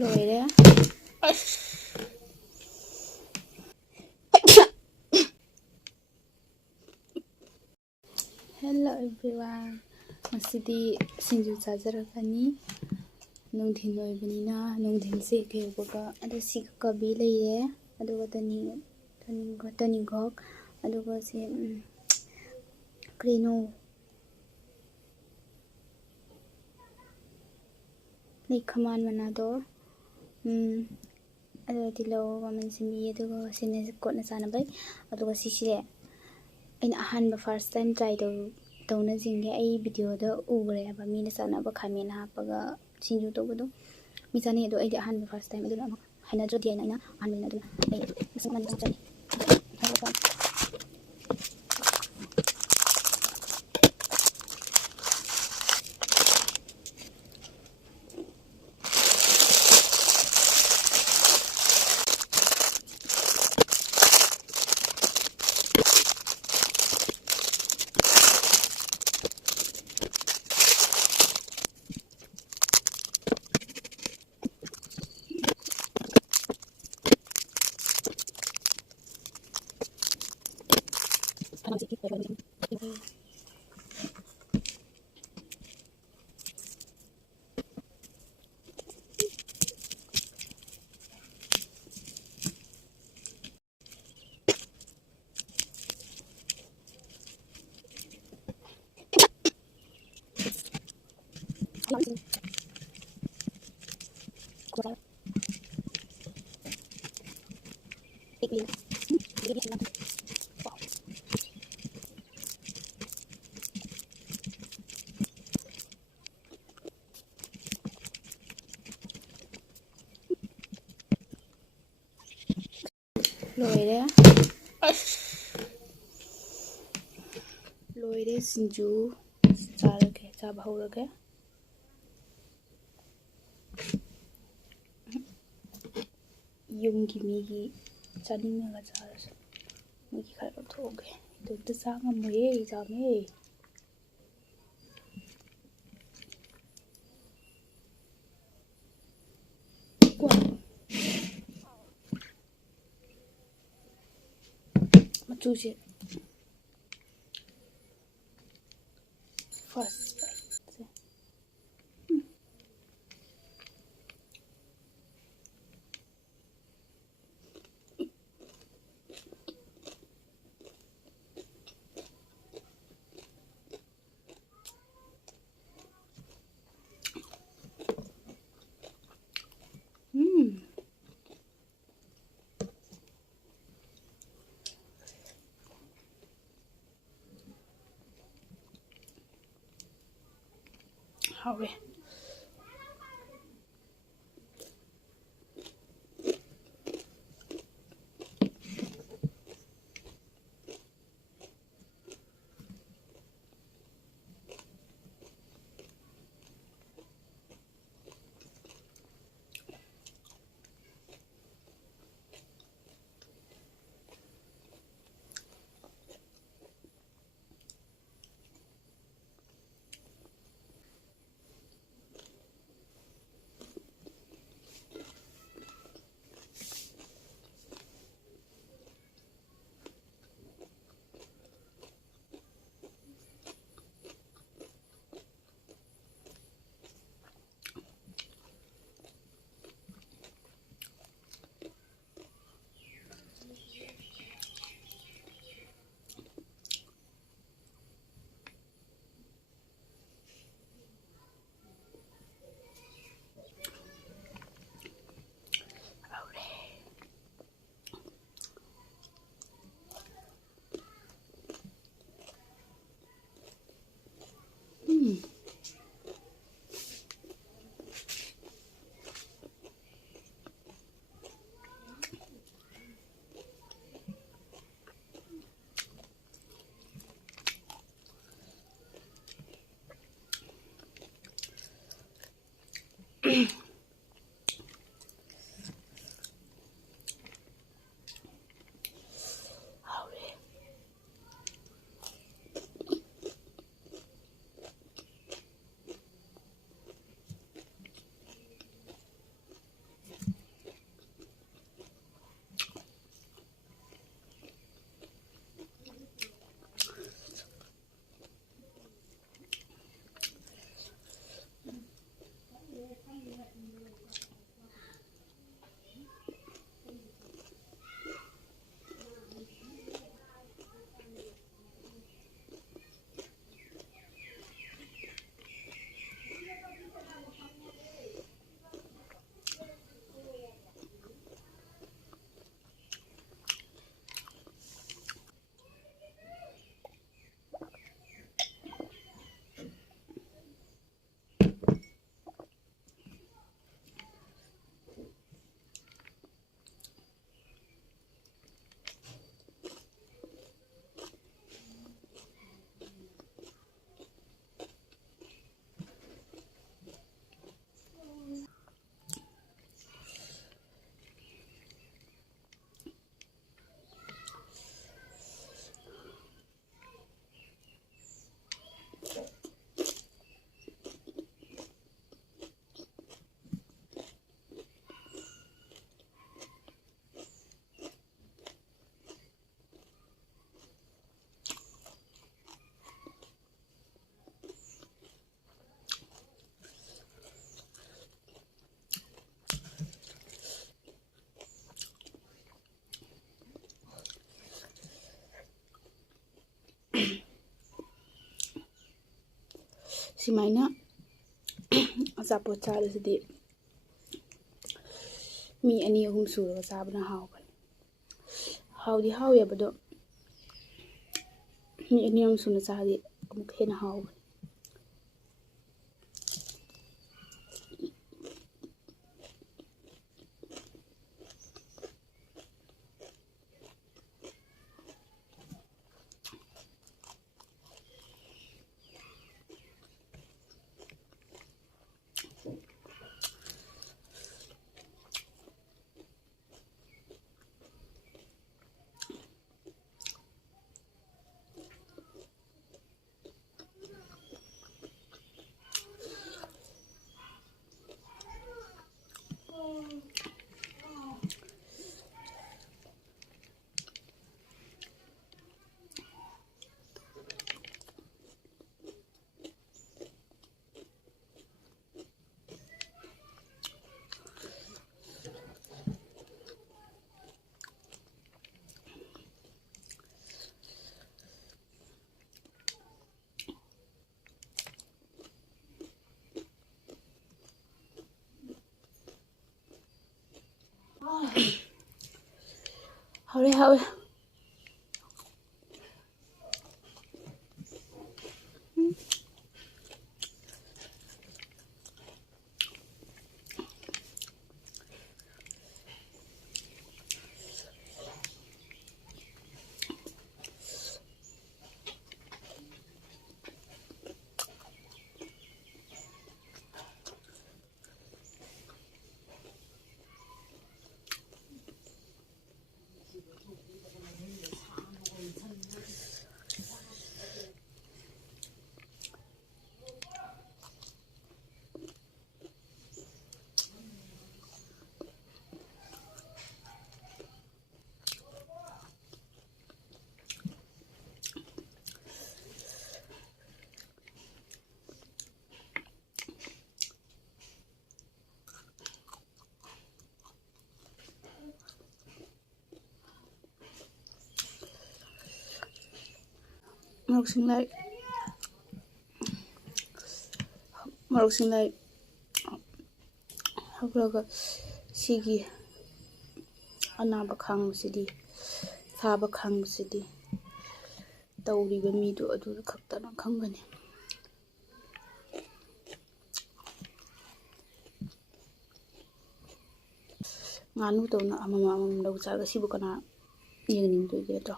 ꯂꯣꯏꯔꯦ. Hello everyone. Masidi sinju chajarakani. Nungthin oibanina nungthinse khebaga adu sikkabi leiye aduga taningok aduga se krino khaman manado adu tilo waman simi aduga sine kotna chanabai aduga sisire aina ahanba first time try tawna jinge ai video da ugre aba mina sanaba khamen hapaga sinju tawbudo mi chani ado ai ahanba first time aduna hainadrodi aina ahanba aduna ai masman chani loire loire sinju charage chaba hawrage yumgi migi chaninga charas migi khara thoge to sanga moye jame machuche first hawe सिमाइना अचापोट चाबसिदि मी अनी अहुम सूरगा चाबना हावबन हावदी हावेबदो मी अनी अहुम सूना चाबदि अमुक हेना हावबन हावे हावे Marok singlai habraga sigi anaba khangusidi thaba khangusidi tawriba midu adu khaktana khangani nganu tawna amama lau chaga sibu kana yengning doige to